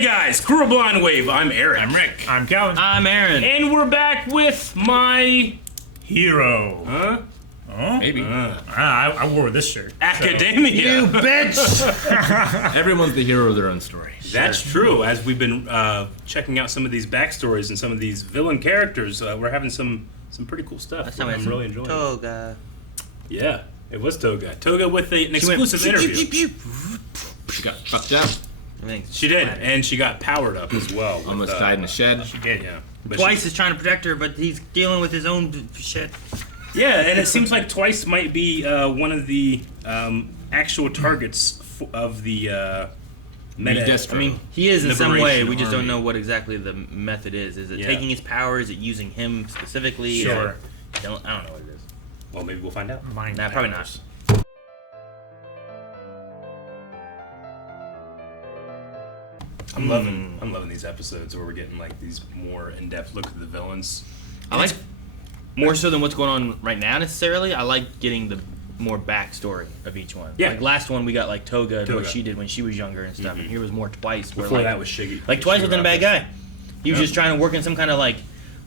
Hey guys, Crew of Blind Wave. I'm Aaron. I'm Rick. I'm Calvin. I'm Aaron. And we're back with my Hero. Huh? Oh? Maybe. I wore this shirt. Academia. You bitch! Everyone's the hero of their own story. That's true. As we've been checking out some of these backstories and some of these villain characters, we're having some pretty cool stuff. That's how I'm really enjoying. Toga. Yeah, it was Toga. Toga with an exclusive interview. She got fucked up. She did, and she got powered up as well. with, Almost died in a shed. She did, yeah. But Twice is trying to protect her, but he's dealing with his own shit. Yeah, and it seems like Twice might be one of the actual targets of the meta. I mean, he is in some way. Liberation We just don't Army. know what exactly the method is. Is it Yeah. taking his power? Is it using him specifically? Sure. I don't know what it is. Well, maybe we'll find out. Mind Nah, probably powers. not. I'm loving these episodes where we're getting like these more in-depth look at the villains. I like more so than what's going on right now necessarily. I like getting the more backstory of each one. Yeah. Like last one we got like Toga and what Toga. she did when she was younger and stuff. And here was more Twice. Where Before like, that was Shiggy. Like Twice She wasn't a bad rocked guy. He was just trying to work in some kind of like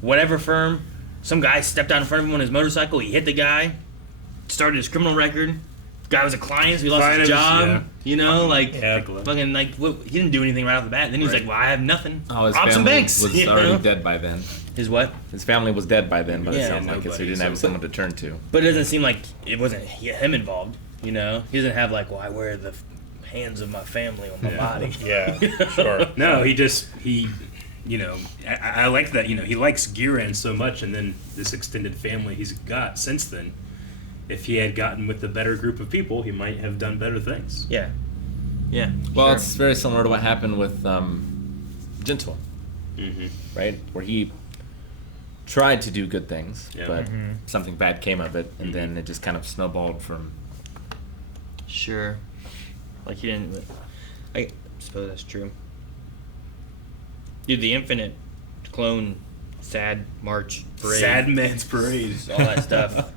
whatever firm. Some guy stepped out in front of him on his motorcycle. He hit the guy. Started his criminal record. Guy was a client, so he lost his job. yeah. You know, like Yeah. fucking like he didn't do anything right off the bat. Then he was Right. like, "Well, I have nothing. Oh, his Rob some family banks." was you already know? dead by then. His what? His family was dead by then, but Yeah. it sounds like it, so Nobody, he didn't have someone to turn to. But it doesn't seem like it wasn't him involved. You know, he doesn't have like, "Well, I wear the hands of my family on my Yeah. body." Yeah, sure. No, he you know, I like that, you know, he likes Giran so much, and then this extended family he's got since then. If he had gotten with the better group of people, he might have done better things. Yeah. Yeah. Well, sure. it's very similar to what happened with Gentle, Mm-hmm. right? Where he tried to do good things, Yeah. but something bad came of it, and then it just kind of snowballed from. Sure. Like he didn't. I suppose that's true. Dude, the Infinite Clone, Sad March Parade, Sad Man's Parade. all that stuff.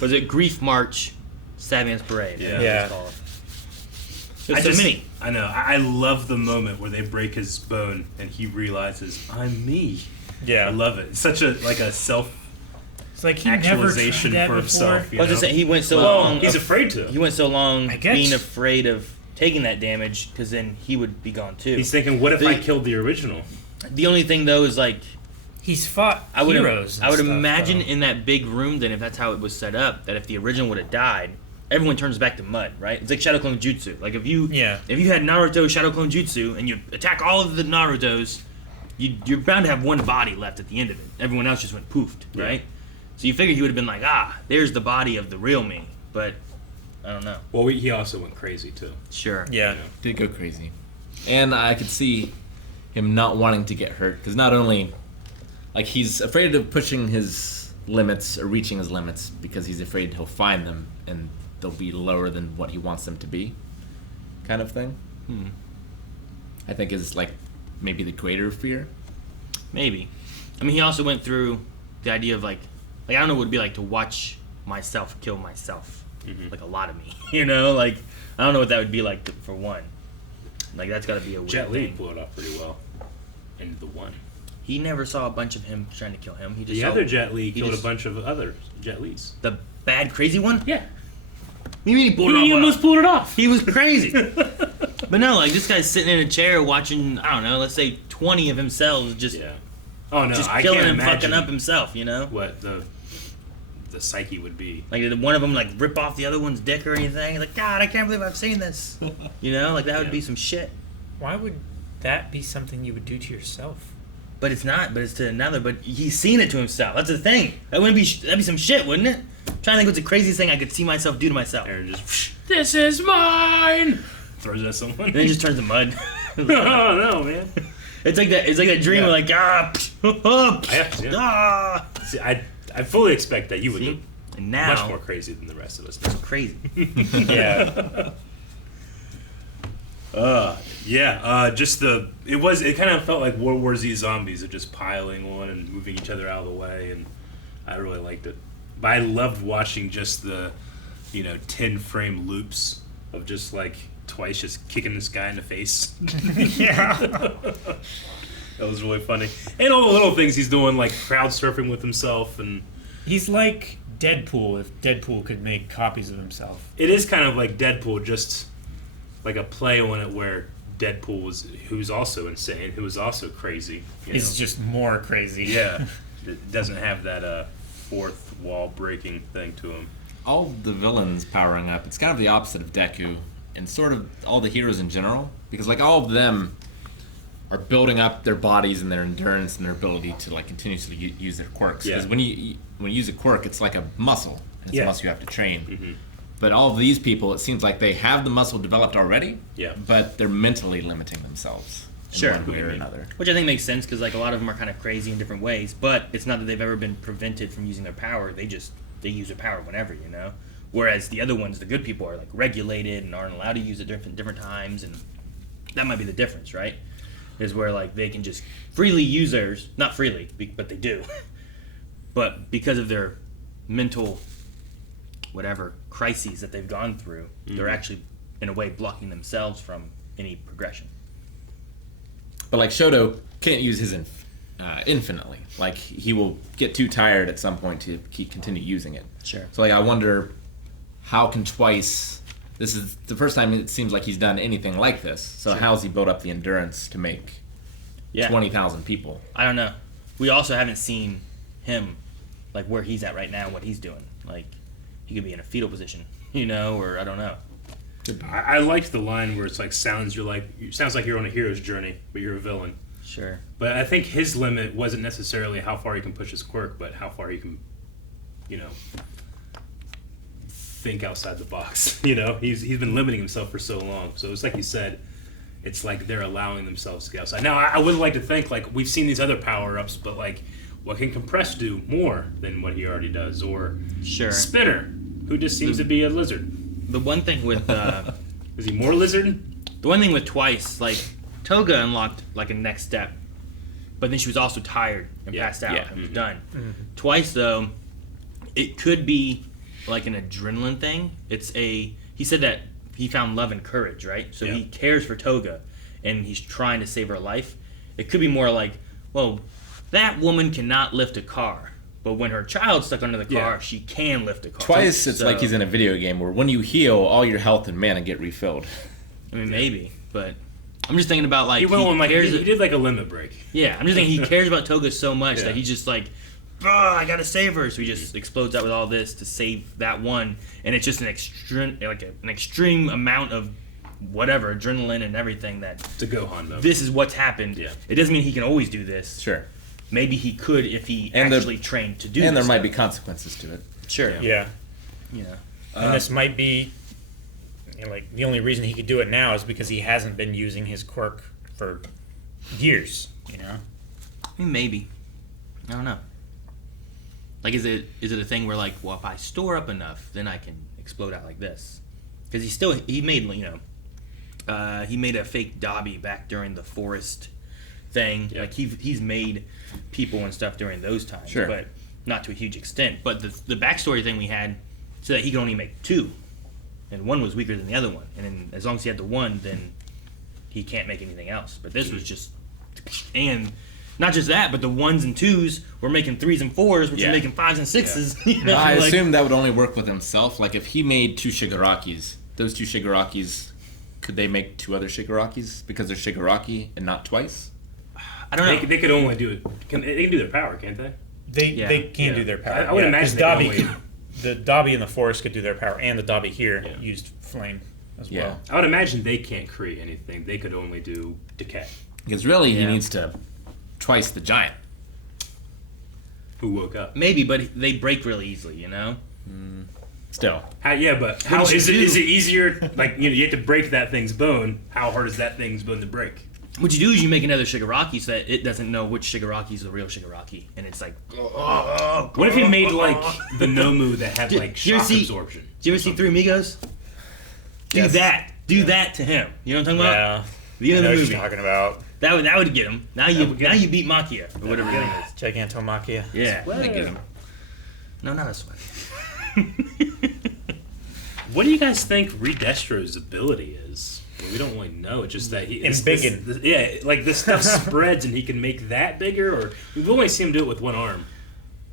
Was it Grief March, Sad Man's Parade? Yeah. That's Yeah. what it's called. I There's so just- many. I know. I love the moment where they break his bone and he realizes I'm me. Yeah. I love it. It's such a self It's like he never actualization tried that for before. himself. You I was know? just saying, he went so Well, long. he's afraid to. He went so long I guess. being afraid of taking that damage because then he would be gone too. He's thinking, what if I killed the original? The only thing though is like He's fought I would heroes. I would and stuff, imagine though. in that big room then if that's how it was set up that if the original would have died, everyone turns back to mud, right? It's like Shadow Clone Jutsu. Like if you had Naruto Shadow Clone Jutsu and you attack all of the Narutos, you're bound to have one body left at the end of it. Everyone else just went poofed, right? So you figured he would have been like, there's the body of the real me, but I don't know. Well, he also went crazy too. Sure. Yeah. Did go crazy. And I could see him not wanting to get hurt, because not only, like, he's afraid of pushing his limits or reaching his limits because he's afraid he'll find them and they'll be lower than what he wants them to be, kind of thing. I think is, like, maybe the greater fear. Maybe. I mean, he also went through the idea of like I don't know what it would be like to watch myself kill myself. Like a lot of me, you know? Like, I don't know what that would be like for one. Like, that's got to be a weird Jet Li thing. blew it off pretty well. And the one. He never saw a bunch of him trying to kill him. He just The saw other Jet Li he killed just- a bunch of other Jet Lis. The bad, crazy one? Yeah. You mean he pulled it He off? almost pulled it off. He was crazy. But no, like, this guy's sitting in a chair watching, I don't know, let's say 20 of himself just, Yeah. Oh no, just I killing can't and imagine fucking up himself, you know? what the psyche would be. Like, did one of them, like, rip off the other one's dick or anything? Like, God, I can't believe I've seen this. You know? Like, that would Yeah. be some shit. Why would that be something you would do to yourself? But it's not. But it's to another. But he's seen it to himself. That's the thing. That'd be some shit, wouldn't it? I'm trying to think what's the craziest thing I could see myself do to myself. Aaron just, this is mine! Throws it at someone. And then it just turns to mud. Oh no, man. It's like that. It's like that dream Yeah. of like Yeah. ah. See, I fully expect that you would See? be And now much more crazy than the rest of us. crazy. Yeah. Just it kind of felt like World War Z zombies are just piling on and moving each other out of the way, and I really liked it. But I loved watching just the 10 frame loops of just like Twice just kicking this guy in the face. Yeah. That was really funny. And all the little things he's doing, like crowd surfing with himself, and He's like Deadpool if Deadpool could make copies of himself. it is kind of like Deadpool, just like a play on it where Deadpool was, who's also insane, who was also crazy. He's just more crazy. yeah, it doesn't have that fourth wall breaking thing to him. All the villains powering up, it's kind of the opposite of Deku, and sort of all the heroes in general, because like all of them are building up their bodies and their endurance and their ability to like continuously use their quirks. Because when you use a quirk, it's like a muscle. It's a muscle you have to train. Mm-hmm. But all of these people, it seems like they have the muscle developed already. Yeah. But they're mentally limiting themselves in one way or another. Which I think makes sense because like a lot of them are kind of crazy in different ways. But it's not that they've ever been prevented from using their power. They use their power whenever, you know. Whereas the other ones, the good people, are like regulated and aren't allowed to use it at different times, and that might be the difference, right? Is where like they can just freely use theirs, not freely, but they do. But because of their mental, whatever, crises that they've gone through, they're actually, in a way, blocking themselves from any progression. But like Shoto can't use his infinitely. Like he will get too tired at some point to continue using it. Sure. So like I wonder how can Twice. This is the first time it seems like he's done anything like this. So how's he built up the endurance to make 20,000 people? I don't know. We also haven't seen him, like where he's at right now, what he's doing. Like he could be in a fetal position, you know, or I don't know. I liked the line where it's like sounds like you're on a hero's journey, but you're a villain. Sure. But I think his limit wasn't necessarily how far he can push his quirk, but how far he can, think outside the box. He's been limiting himself for so long. So it's like you said, it's like they're allowing themselves to get outside. Now, I would like to think like we've seen these other power-ups, but like what can Compress do more than what he already does? Or Spinner, who just seems to be a lizard. The one thing with is he more lizard? The one thing with Twice, like Toga unlocked like a next step, but then she was also tired and passed out and was done. Mm-hmm. Twice though, it could be like an adrenaline thing. He said that he found love and courage, right? So he cares for Toga, and he's trying to save her life. It could be more like, well, that woman cannot lift a car, but when her child's stuck under the car, she can lift a car. Twice, it's like he's in a video game where when you heal, all your health and mana get refilled. I mean, maybe, but I'm just thinking about like he did like a limit break. Yeah, I'm just thinking he cares about Toga so much that he's just like, I gotta save her. So he just explodes out with all this to save that one, and it's just an extreme amount of whatever adrenaline and everything that to Gohan though. This is what's happened. Yeah. It doesn't mean he can always do this. Sure. Maybe he could if he actually trained to do. And this there might be consequences to it. Sure. Yeah. And this might be like the only reason he could do it now is because he hasn't been using his quirk for years. I mean, maybe. I don't know. Like, is it a thing where like, well, if I store up enough, then I can explode out like this? Because he made he made a fake Dobby back during the forest thing. Yeah. Like he's made people and stuff during those times, but not to a huge extent. But the backstory thing we had said that he could only make 2, and one was weaker than the other one. And then as long as he had the one, then he can't make anything else. But this was just, and not just that, but the 1s and 2s were making 3s and 4s, which are making 5s and 6s. Yeah. I assume that would only work with himself. Like if he made 2 Shigarakis, those 2 Shigarakis, could they make 2 other Shigarakis because they're Shigaraki and not Twice? I don't know. They could only do it. They can do their power, can't they? They can do their power. I would imagine the Dobby in the forest could do their power, and the Dobby here used flame as well. I would imagine they can't create anything. They could only do decay. Because really, he needs to Twice the giant. Who woke up? Maybe, but they break really easily, Still. But how is it easier? Like you have to break that thing's bone. How hard is that thing's bone to break? What you do is you make another Shigaraki so that it doesn't know which Shigaraki is the real Shigaraki, and it's like. What if he made like the Nomu that had like shock absorption? Do you ever see Three Amigos? Do that. Do that to him. You know what I'm talking about? The end of the movie. What you're talking about. That would get him. Now you beat Makia or whatever his name is. Gigantomachia. Yeah. They get him. No, not a sweat. What do you guys think Redestro's ability is? We don't really know. It's just that he this stuff spreads and he can make that bigger. Or we've only seen him do it with one arm.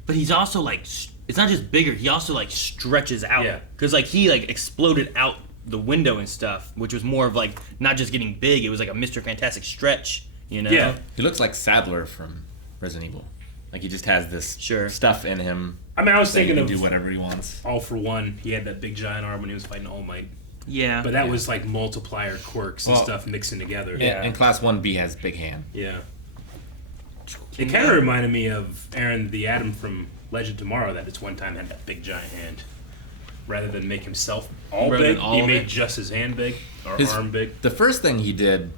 But he's also like, it's not just bigger. He also like stretches out. Yeah. Because like he like exploded out the window and stuff, which was more of like not just getting big. It was like a Mr. Fantastic stretch. You know. Yeah. He looks like Sadler from Resident Evil. Like he just has this stuff in him. I mean, I was that he thinking can of do whatever he wants. All for One. He had that big giant arm when he was fighting All Might. Yeah. But that was like multiplier quirks and stuff mixing together. Yeah. And Class 1B has big hand. Yeah. It kind of reminded me of Aaron the Atom from Legend Tomorrow that this one time had that big giant hand. Rather than make himself all big, he made just his hand big, or his arm big. The first thing he did,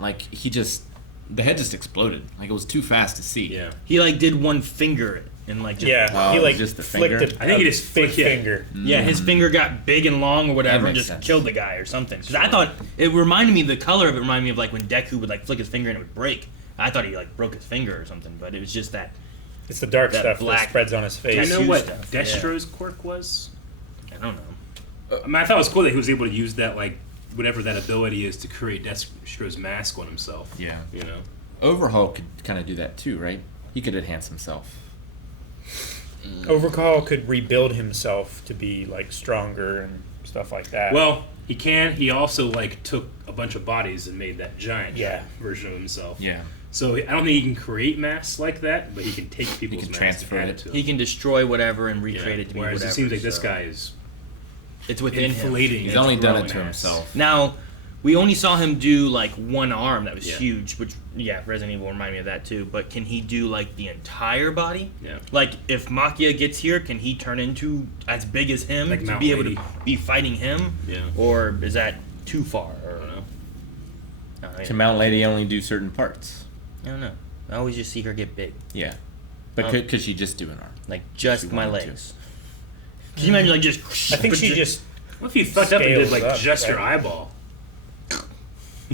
like, the head just exploded. Like, it was too fast to see. Yeah. He like did one finger and like just, he like just the flicked finger? I think he just big flicked it. finger. Yeah, his finger got big and long or whatever and makes just sense. killed the guy or something. Because I thought it reminded me, the color of it reminded me of like when Deku would like flick his finger and it would break. I thought he like broke his finger or something, but it was just that. It's the dark That stuff black that spreads on his Do you face. know Tattoo what stuff, Destro's quirk was? I don't know. I mean, I thought it was cool that he was able to use that, like, whatever that ability is to create Destro's mask on himself. Yeah. You know? Overhaul could kind of do that too, right? He could enhance himself. Overhaul could rebuild himself to be like stronger and stuff like that. Well, he can. He also, like, took a bunch of bodies and made that giant version of himself. Yeah. So I don't think he can create masks like that, but he can take people's can masks transfer and add it. it to He them. can destroy whatever and recreate it to be Whereas whatever. it seems like this so guy is it's within him. inflating. He's and only done throwing it to ass. himself. Now, we only saw him do like one arm that was Yeah. huge, which Resident Evil reminded me of that too. But can he do like the entire body? Yeah. Like if Makia gets here, can he turn into as big as him Like to Mount be able Lady. to be fighting him? Yeah. Or is that too far? Or, I don't know. Can Mount Lady only do certain parts? I don't know. I always just see her get big, Yeah. But could she just do an arm? like just She my wanted to. legs. Can you imagine like just? I think she just What if you fucked up and did, Scales like, up, just your right? eyeball?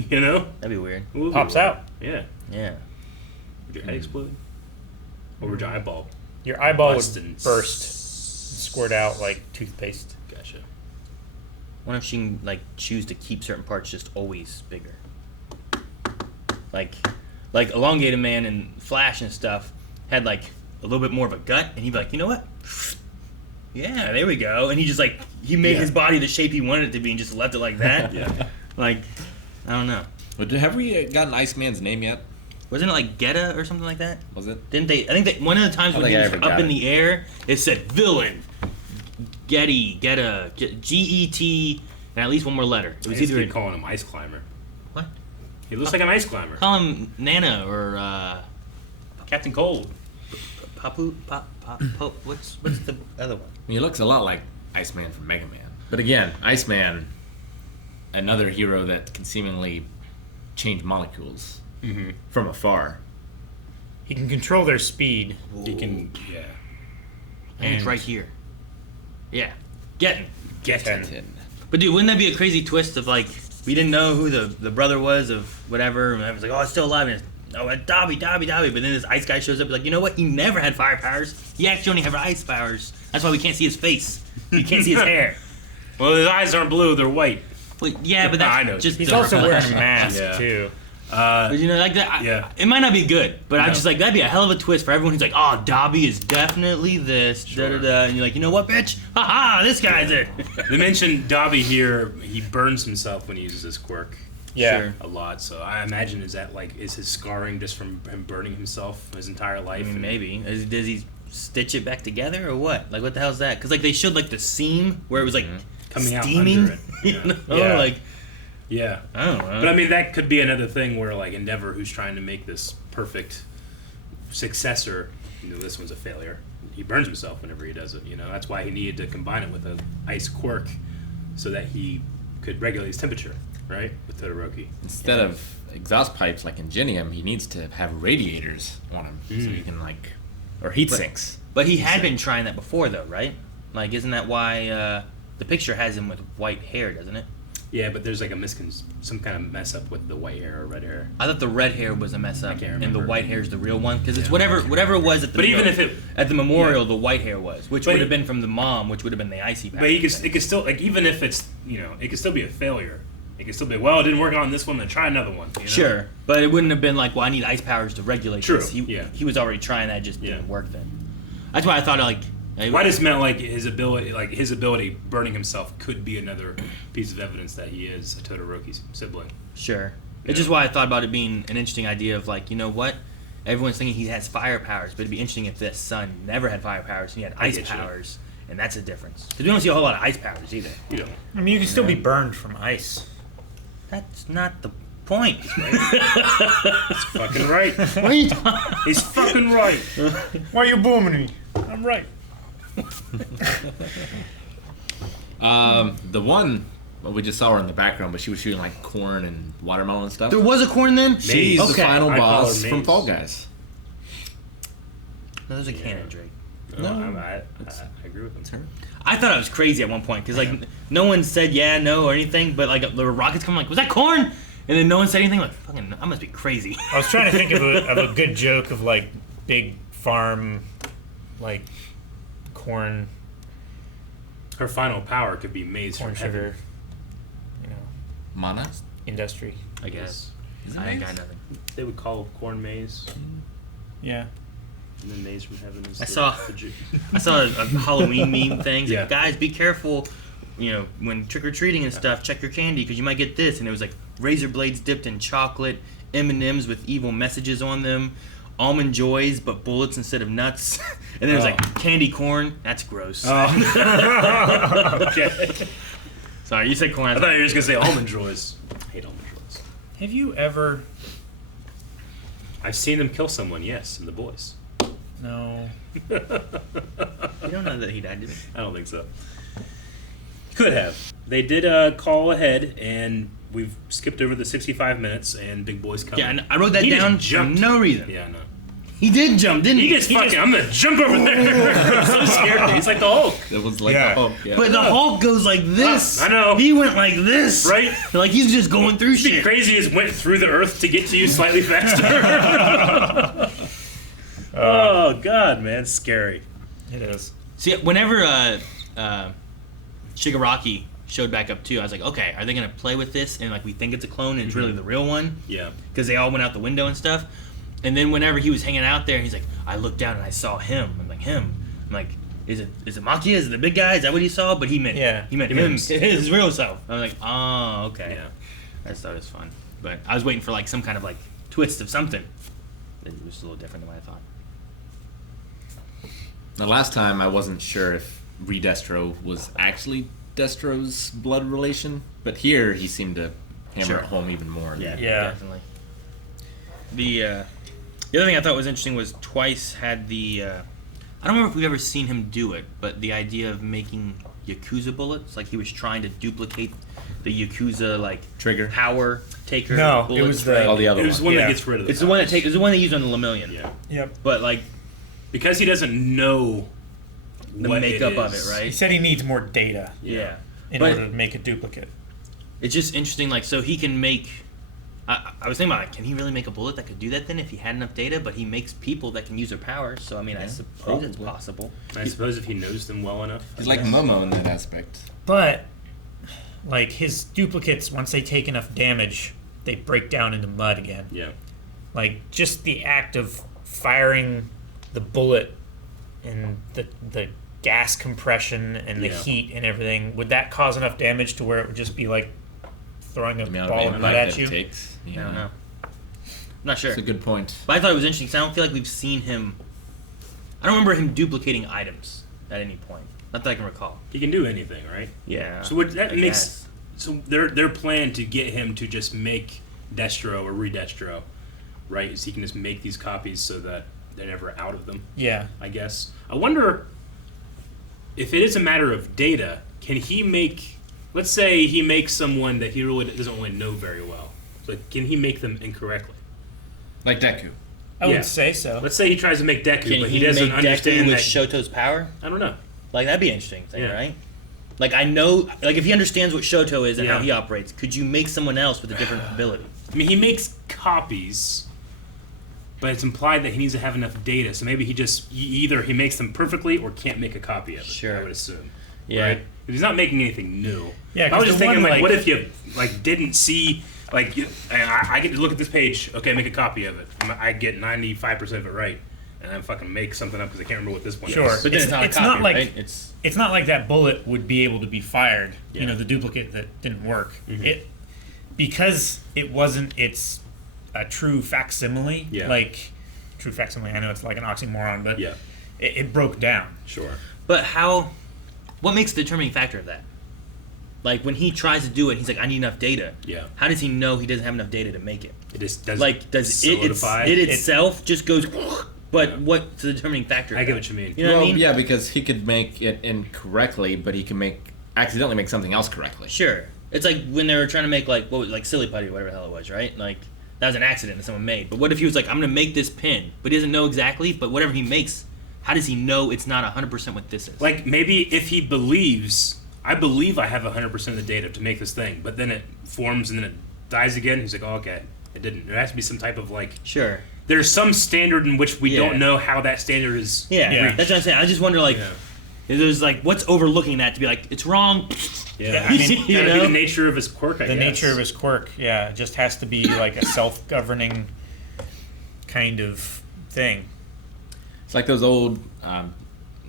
You know? That'd be weird. It would be pops weird. out. Yeah. Yeah. Would your head explode? Or would your eyeball? Your eyeball Bust would and burst, squirt out like toothpaste. Gotcha. What if she can like choose to keep certain parts just always bigger? Like Elongated Man and Flash and stuff had like a little bit more of a gut, and he'd be like, you know what? Yeah, there we go. And he made his body the shape he wanted it to be and just left it like that. Yeah. Like, I don't know. But have we gotten Iceman's name yet? Wasn't it like Geta or something like that? Was it? Didn't they? I think that one of the times I when think he I was ever up got in it. the air, it said villain, Geta, G-E-T, and at least one more letter. It I was just either keep calling him Ice Climber. what? He looks like an ice climber. Call him Nana or Captain Cold. Papu. What's the other one? I mean, he looks a lot like Iceman from Mega Man. But again, Iceman, another hero that can seemingly change molecules from afar. He can control their speed. He can, And it's right here. Yeah, getting. get Ten. it. But dude, wouldn't that be a crazy twist of like we didn't know who the brother was of whatever, and I was like, oh, it's still alive, and it's, oh, Dobby, but then this ice guy shows up, like, you know what? He never had fire powers. He actually only had ice powers. That's why we can't see his face. You can't see his hair. Well, his eyes aren't blue; they're white. Well, yeah, but that's I know. just. He's also wearing a mask Yeah. too. But you know, like that. Yeah. It might not be good, but I'm No. just like that'd be a hell of a twist for everyone who's like, oh, Dobby is definitely this. Sure. Da da da, and you're like, you know what, bitch? Haha, this guy's it. They mentioned Dobby here. He burns himself when he uses his quirk Yeah. Sure. a lot. So I imagine is his scarring just from him burning himself his entire I life? mean, And- maybe. Does he stitch it back together or what? Like, what the hell's that? Because like they showed like the seam where it was like Coming out steaming. under it. You Yeah. know? Yeah. Like Yeah. I don't know. But I mean, that could be another thing where, like, Endeavor, who's trying to make this perfect successor, this one's a failure. He burns himself whenever he does it. That's why he needed to combine it with an ice quirk, so that he could regulate his temperature, right, with Todoroki. Instead of exhaust pipes like Ingenium, he needs to have radiators on him so he can or heat sinks. But he had been trying that before, though, right? Like, isn't that why the picture has him with white hair, doesn't it? Yeah, but there's like some kind of mess up with the white hair or red hair. I thought the red hair was a mess up, can't and the remember. white hair is the real one because it's whatever it was at the. But even if it- at the memorial, the white hair was, which But would have he- been from the mom, which would have been the icy. But it could still, like, even if it's, it could still be a failure. It could still be, well, it didn't work on this one, then try another one. You know? Sure, but it wouldn't have been like, well, I need ice powers to regulate True, this. He was already trying that, just didn't work then. That's why I thought like. Well, I just meant like his ability burning himself could be another piece of evidence that he is a Todoroki sibling. Sure. It's just why I thought about it being an interesting idea of like, you know what? Everyone's thinking he has fire powers, but it'd be interesting if this son never had fire powers and he had ice powers, and that's a difference. Because we don't see a whole lot of ice powers either. You don't. I mean, you can still be burned from ice. That's not the point. He's fucking right. What are you talking? He's fucking right. Why are you booming me? I'm right. The one we just saw her in the background, but she was shooting like corn and watermelon and stuff. There was a corn then? She's the final I call her boss from Maze. Fall Guys. No, there's a cannon, Drake. No, I agree with him. It's her. I thought I was crazy at one point because like no one said yeah, no, or anything, but like the rockets come like, was that corn? And then no one said anything. Like, fucking, I must be crazy. I was trying to think of a good joke of like big farm, like corn Her final power could be Maze corn from heaven. sugar, you know, Mana? industry. I guess. Is it I ain't Maze? got nothing. They would call corn Maze, Yeah. and then Maze from heaven is I saw a Halloween meme thing. It's like, guys, be careful. You know, when trick or treating and stuff, check your candy because you might get this. And it was like razor blades dipped in chocolate, M&Ms with evil messages on them, almond joys but bullets instead of nuts, and then it was like candy corn. That's gross. Okay. Sorry, you said corn. I thought you were just gonna say almond joys. I hate almond joys. Have you ever? I've seen them kill someone. Yes, in The Boys. No. You don't know that he died, did he? I don't think so. Could have. They did call ahead, and we've skipped over the 65 minutes, and Big Boy's coming. Yeah, and I wrote that He just down for jumped. no reason. Yeah, no. He did jump, didn't he? He just fucking, I'm gonna jump over there. I'm so scared. He's like the Hulk. It was like Yeah. the Hulk. Yeah. But the Hulk goes like this. I know. He went like this. Right? Like he's just going through The shit. craziest went through the earth to get to you slightly faster. Oh, God, man. It's scary. It is. See, whenever Shigaraki showed back up too, I was like, okay, are they gonna play with this and like we think it's a clone and it's really the real one? Yeah. Because they all went out the window and stuff. And then whenever he was hanging out there, he's like, I looked down and I saw him. I'm like, him. I'm like, is it Makia? Is it the big guy? Is that what he saw? But he meant he meant him, his real self. I was like, oh, okay. Yeah. I just thought it was fun. But I was waiting for like some kind of like twist of something. It was a little different than what I thought. The last time I wasn't sure if Redestro was actually Destro's blood relation, but here he seemed to hammer it home even more. Yeah. Definitely. The other thing I thought was interesting was Twice had the I don't remember if we've ever seen him do it, but the idea of making Yakuza bullets, like he was trying to duplicate the Yakuza like Trigger. power taker No, it bullets. was the- right? All the other It was ones. one Yeah. that gets rid of the It's the one that powers. it's the one they use on the Lemillion. Yeah. Yep. But like Because he doesn't know the what makeup it of is. it, right? He said he needs more data Yeah. in But- order to make a duplicate. It's just interesting, like, so he can make. I was thinking about, like, can he really make a bullet that could do that then if he had enough data? But he makes people that can use their powers, so I mean, I suppose it's probably. possible. I suppose if he knows them well enough. He's like Momo in that aspect. But like his duplicates, once they take enough damage, they break down into mud again. Yeah. Like just the act of firing the bullet and the gas compression and the Yeah. heat and everything, would that cause enough damage to where it would just be like throwing a The amount ball of of mud impact at that you? it takes. I don't know. I'm not sure. That's a good point. But I thought it was interesting because I don't feel like we've seen him. I don't remember him duplicating items at any point. Not that I can recall. He can do anything, right? Yeah. So what that I makes guess. so their plan to get him to just make Destro or Redestro, right? Is he can just make these copies so that they're never out of them. Yeah. I guess. I wonder if it is a matter of data. Can he make? Let's say he makes someone that he really doesn't really know very well. So can he make them incorrectly? Like Deku. I Yeah. would say so. Let's say he tries to make Deku, Can but he he doesn't make Deku understand with that. Shoto's power? I don't know. Like that'd be an interesting thing, Yeah. right? Like I know, like if he understands what Shoto is and how Yeah. he operates, could you make someone else with a different ability? I mean, he makes copies, but it's implied that he needs to have enough data. So maybe he just either he makes them perfectly or can't make a copy of it. Sure. I would assume. Yeah. Right? He's not making anything new. Yeah, I was 'cause just the thinking, one, like, like- what if you didn't see, I get to look at this page, okay, make a copy of it. I get 95% of it right, and I fucking make something up because I can't remember what this one Sure. is. But then it's not a It's copy, not like- right? It's It's not like that bullet would be able to be fired. Yeah. You know, the duplicate that didn't work. Mhm. Because it wasn't. It's a true facsimile. Yeah. Like true facsimile. I know it's like an oxymoron, but Yeah, it broke down. sure. But what makes the determining factor of that? Like when he tries to do it, he's like, I need enough data. Yeah. How does he know he doesn't have enough data to make it? It just does Like, does it solidify. itself just goes? But what's the determining factor? I of get that? what you mean. You know what I mean? Yeah, because he could make it incorrectly, but he can accidentally make something else correctly. Sure. It's like when they were trying to make like silly putty or whatever the hell it was, right? Like that was an accident that someone made. But what if he was like, I'm gonna make this pin, but he doesn't know exactly. But whatever he makes, how does he know it's not 100% what this is? Like, maybe if he believes, I believe I have 100% of the data to make this thing, but then it forms and then it dies again, he's like, oh, okay, it didn't. There has to be some type of, like, Sure. there's some standard in which we Yeah. don't know how that standard is. Yeah, Yeah. that's what I'm saying. I just wonder, like, Yeah. there's like what's overlooking that to be like it's wrong. Yeah, I mean, You that'd be know? the nature of his quirk, I The guess. nature of his quirk. Yeah, it just has to be like a self-governing kind of thing. It's like those old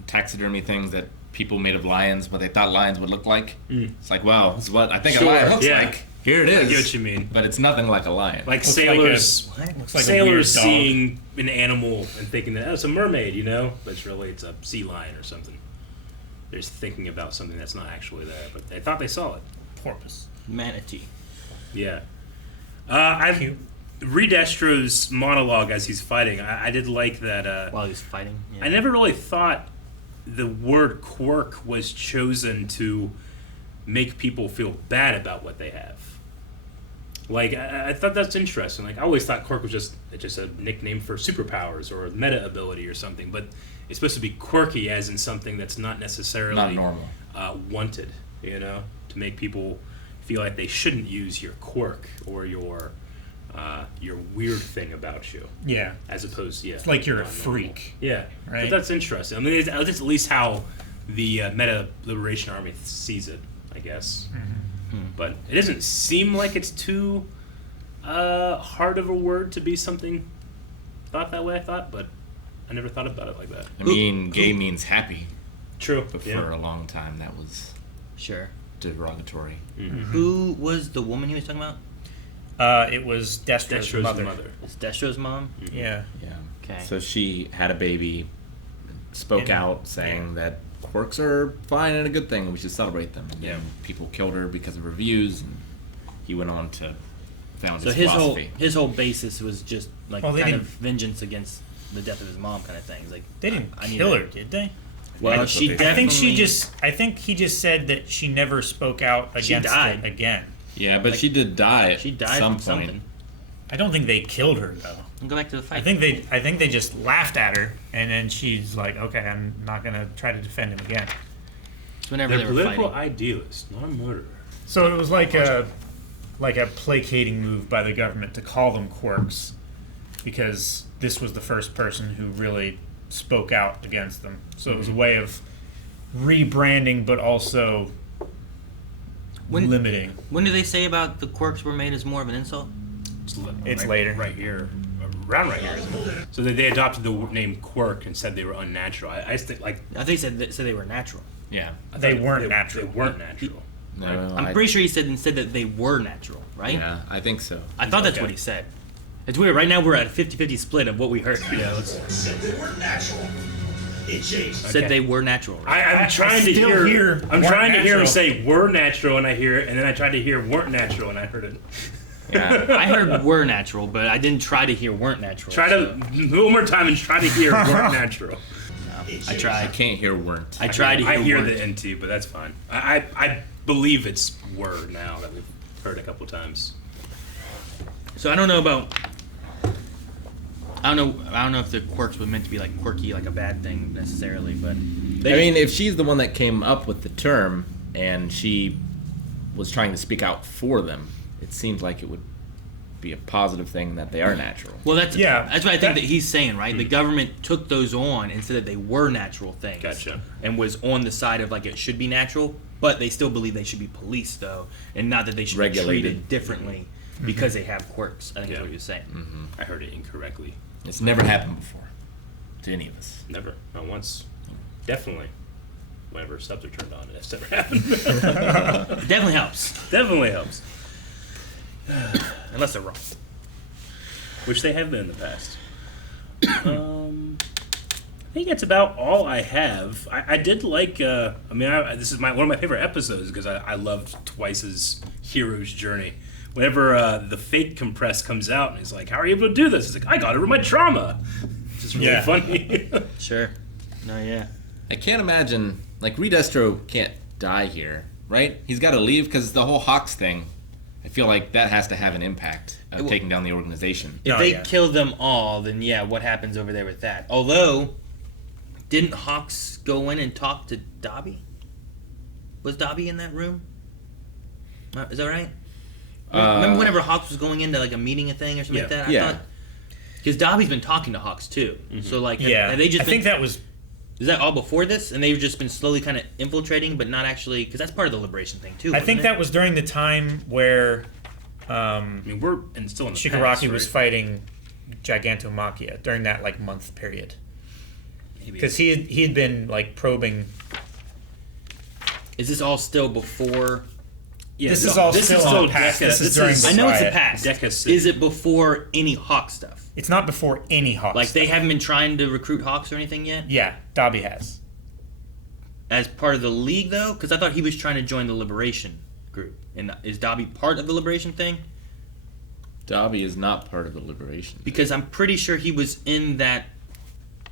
taxidermy things that people made of lions, what they thought lions would look like. It's like, well, this is what I think Sure, a lion looks yeah. like. Here it I is. get what you mean. But it's nothing like a lion. Like Looks sailors, Looks like a sailors weird dog. seeing an animal and thinking that, oh, it's a mermaid, you know? But it's really, it's a sea lion or something. They're just thinking about something that's not actually there, but they thought they saw it. porpoise. Manatee. Yeah. I Cute. read Destro's monologue as he's fighting. I did like that. While he's fighting. Yeah. I never really thought the word quirk was chosen to make people feel bad about what they have. Like, I thought that's interesting. Like, I always thought quirk was just a nickname for superpowers or a meta ability or something, but it's supposed to be quirky as in something that's not necessarily Not normal. wanted, you know, to make people feel like they shouldn't use your quirk or your weird thing about you, Yeah, as opposed to, yeah. it's like you're a non-normal. freak. Yeah, Right. But that's interesting. I mean, that's at least how the Meta Liberation Army sees it, I guess. But it doesn't seem like it's too hard of a word to be something thought that way, I thought, but I never thought about it like that. I mean, gay means happy, True. but Yeah. for a long time that was Sure. derogatory. Who was the woman he was talking about? It was Destro's, Destro's mother. mother. It's Destro's mom. Yeah, Yeah. Okay. So she had a baby, spoke Yeah. out saying that quirks are fine and a good thing, and we should celebrate them. And Yeah. people killed her because of her views, and he went on to found So his his philosophy. whole basis was just like Well, they kind of didn't- vengeance against the death of his mom, kind of thing. It's like they didn't I need kill to- her, did they? Well, That's she what they- definitely. I think he just said that she never spoke out She against died. it again. Yeah, but Like, she did die. She at died some from point. something. I don't think they killed her though. And go back to the fight. I think they just laughed at her, and then she's like, "Okay, I'm not gonna try to defend him again." It's whenever They're they were political fighting. idealists, not a murderer. So it was like a placating move by the government to call them quirks, because this was the first person who really spoke out against them. So it was a way of rebranding, but also limiting. When do they say about the quirks were made as more of an insult? It's later. Right here. Around right here, isn't it? So they adopted the name quirk and said they were unnatural. I just think, like, I think said they were natural. Yeah. I They thought weren't natural. They weren't natural. No, I'm pretty sure he said instead that they were natural, right? Yeah, I think so. I thought that's Okay. what he said. It's weird. Right now we're at a 50-50 split of what we heard. Yeah, let's, Said they were natural. It changed. Said they were natural. Right? I'm trying to still hear. hear I'm weren't trying to hear him natural. say "were natural" and I hear it, and then I tried to hear "weren't natural" and I heard it. Yeah. I heard were natural, but I didn't try to hear weren't natural. Try to one more time and try to hear "weren't natural." I I tried. can't hear weren't. I tried to hear. I hear weren't. the NT, but that's fine. I believe it's "were" now that we've heard a couple times. So I don't know about. I don't know if the quirks were meant to be like quirky, like a bad thing necessarily, but I mean, if she's the one that came up with the term and she was trying to speak out for them, it seems like it would be a positive thing that they are natural. Well, that's what I think that he's saying, right? Mm. The government took those on and said that they were natural things. Gotcha. And was on the side of like it should be natural, but they still believe they should be policed though, and not that they should be Regulated. treated differently because they have quirks. I think Yeah. that's what he was saying. I heard it incorrectly. It's never happened before to any of us. Never. Not once. Definitely. Whenever subs are turned on, it's never happened. It definitely helps, Definitely helps. unless they're wrong. Which they have been in the past. I think that's about all I have. I did like. This is one of my favorite episodes because I loved Twice's hero's journey. Whenever the fake compress comes out and he's like, "How are you able to do this?" He's like, "I got over my trauma." It's just really funny. Sure. No, yeah. I can't imagine, like, Reed Estro can't die here, right? He's got to leave because the whole Hawks thing, I feel like that has to have an impact of taking down the organization. If they kill them all, then yeah, what happens over there with that? Although, didn't Hawks go in and talk to Dobby? Was Dobby in that room? Is that right? Remember whenever Hawks was going into like a meeting, a thing or something like that? I thought, because Dobby's been talking to Hawks too. So like, have they just? I think that was. Is that all before this? And they've just been slowly kind of infiltrating, but not actually, because that's part of the liberation thing too. I think that was during the time where we're still in the Shigaraki past, was right? fighting Gigantomachia during that like month period. Maybe. Because he had been like probing. Is this all still before? Yeah, This no, is all this still is in still the past. Deca. This is during the I know it's the riot. past. Deca City. Is it before any Hawk stuff? It's not before any Hawks. Like they haven't been trying to recruit Hawks or anything yet? Yeah, Dobby has. As part of the League, though? Because I thought he was trying to join the Liberation group. And is Dobby part of the Liberation thing? Dobby is not part of the liberation. Because I'm pretty sure he was in that...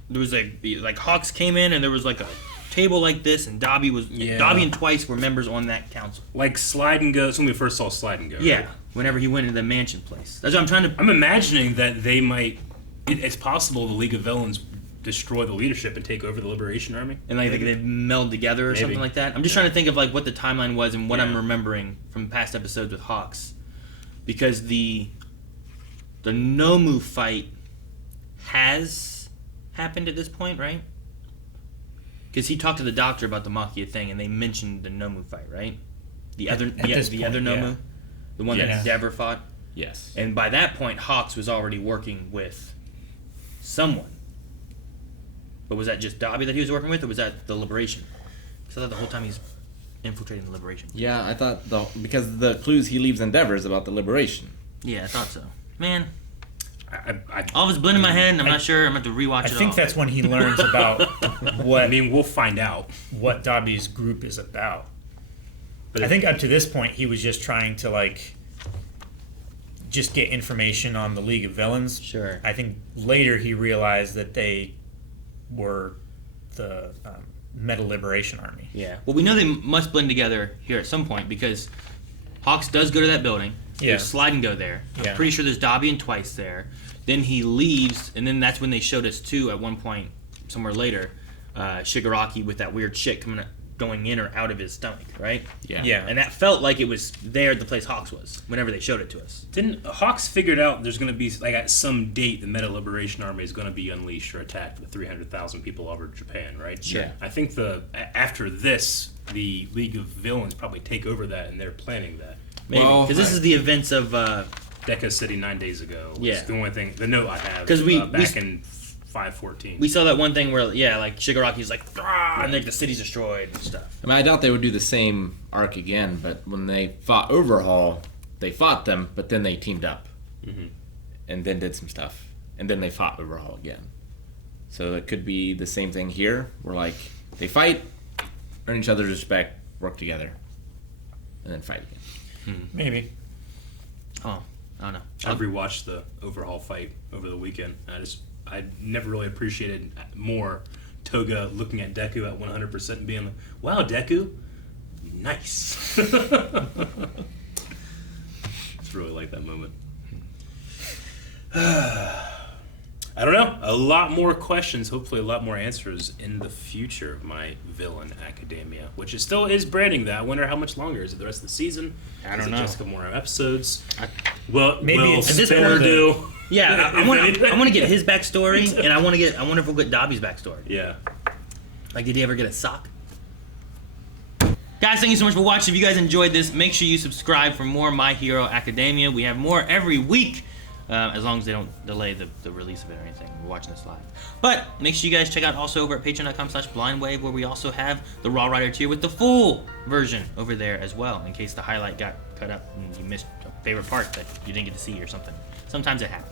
There was like Hawks came in and there was like a table like this and Dobby was... Yeah. Dobby and Twice were members on that council. Like Slide and Go. That's when we first saw Slide and Go. Yeah. Right? Whenever he went into the mansion place. That's what I'm trying to... I'm imagining that they might. It's possible the League of Villains destroy the leadership and take over the Liberation Army. And like they meld together or Maybe. something like that. I'm just trying to think of like what the timeline was and what I'm remembering from past episodes with Hawks, because the Nomu fight has happened at this point, right? Because he talked to the doctor about the Makia thing, and they mentioned the Nomu fight, right? The other Nomu, the one that Endeavor fought. Yes. And by that point, Hawks was already working with someone. But was that just Dobby that he was working with, or was that the Liberation? Because I thought the whole time he's infiltrating the Liberation. Yeah, I thought because the clues he leaves Endeavor is about the liberation. Yeah, I thought so. Man, I all of it's blending in my head, and I'm not sure. I'm going to have to rewatch it all. I think that's when he learns about what we'll find out. what Dobby's group is about. But I think up to this point he was just trying to like just get information on the League of Villains. Sure. I think later he realized that they were the Meta Liberation Army. Yeah. Well, we know they must blend together here at some point, because Hawks does go to that building. Yeah. There's Slide and Go there. Yeah. I'm pretty sure there's Dobby and Twice there. Then he leaves, and then that's when they showed us, too, at one point, somewhere later, Shigaraki with that weird shit going in or out of his stomach, right? Yeah. Yeah. And that felt like it was there at the place Hawks was, whenever they showed it to us. Didn't Hawks figured out there's going to be, like, at some date, the Meta Liberation Army is going to be unleashed or attacked with 300,000 people over Japan, right? Sure. I think after this, the League of Villains probably take over that, and they're planning that. Maybe. Well, Because this is the events of... Deca City 9 days ago. Was Yeah. the only thing, the note I have. 'Cause back in 514. we saw that one thing where, yeah, like, Shigaraki's like, "Ah," and like the city's destroyed and stuff. I mean, I doubt they would do the same arc again, but when they fought Overhaul, they fought them, but then they teamed up. Mm-hmm. And then did some stuff. And then they fought Overhaul again. So it could be the same thing here, where, like, they fight, earn each other's respect, work together, and then fight again. Maybe. Oh, I don't know. I rewatched the Overhaul fight over the weekend. I never really appreciated more Toga looking at Deku at 100% and being like, "Wow, Deku, nice." It's really like that moment. I don't know. A lot more questions, hopefully a lot more answers in the future of My Villain Academia, which is still is branding that. I wonder how much longer. Is it the rest of the season? I don't is it know. just a couple more episodes? Well, Maybe will it's Spiller do? Yeah, I want to get his backstory, and I wonder if we'll get Dobby's backstory. Yeah. Like, did he ever get a sock? Guys, thank you so much for watching. If you guys enjoyed this, make sure you subscribe for more My Hero Academia. We have more every week, as long as they don't delay the release of it or anything. We're watching this live. But make sure you guys check out also over at patreon.com/blindwave, where we also have the Raw Rider tier with the full version over there as well, in case the highlight got cut up and you missed a favorite part that you didn't get to see or something. Sometimes it happens.